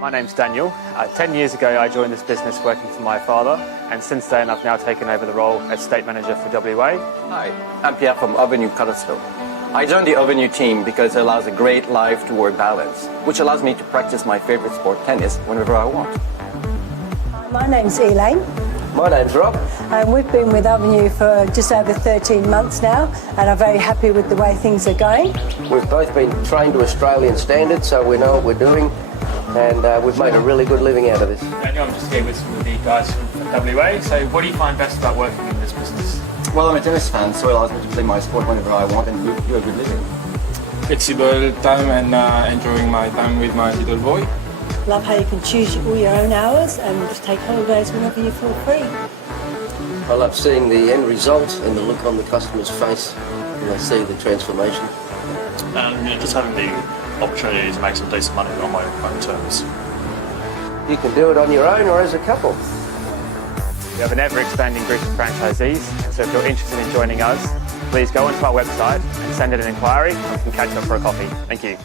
My name's Daniel. 10 years ago I joined this business working for my father, and since then I've now taken over the role as State Manager for WA. Hi, I'm Pierre from Ovenu WA. I joined the Ovenu team because it allows a great life to work balance, which allows me to practice my favorite sport, tennis, whenever I want. My name's Elaine. My name's Rob. And we've been with Ovenu for just over 13 months now, and are very happy with the way things are going. We've both been trained to Australian standards, so we know what we're doing, and we've made a really good living out of this. Daniel, I'm just here with some of the guys from WA, so what do you find best about working in this business? Well, I'm a tennis fan, so it allows me to play my sport whenever I want and do a good living. Flexible time and enjoying my time with my little boy. Love how you can choose all your own hours and just take holidays whenever you feel free. I love seeing the end result and the look on the customer's face when they see the transformation. And just having the opportunity to make some decent money on my own terms. You can do it on your own or as a couple. We have an ever-expanding group of franchisees, and so if you're interested in joining us, please go onto our website and send in an inquiry, and we can catch up for a coffee. Thank you.